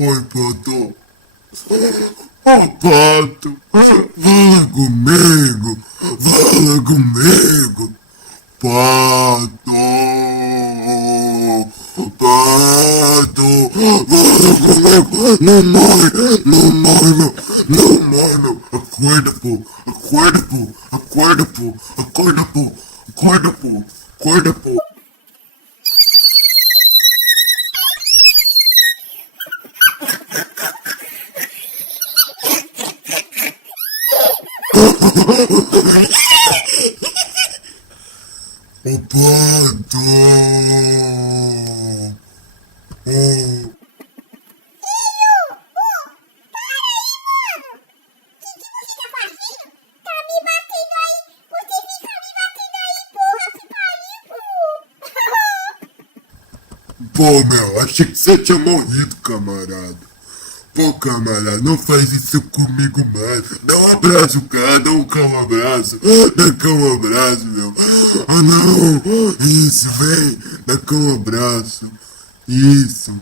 Oi, Pato. Ô, Pato, fala comigo. Fala comigo. Pato. Pato. Fala comigo. Não morre. Não morre, meu. Não morre, meu. Acorda, pô. Acorda, pô. Acorda, pô. Acorda, pô. Acorda, pô. Acorda, pô. Ô, Pato. Oh. Pô, meu, achei que você tinha morrido, camarada. Pô, camarada, não faz isso comigo mais. Dá um abraço, cara, dá um abraço. Dá cá um abraço, meu. Ah, não. Isso, vem. Dá cá um abraço. Isso.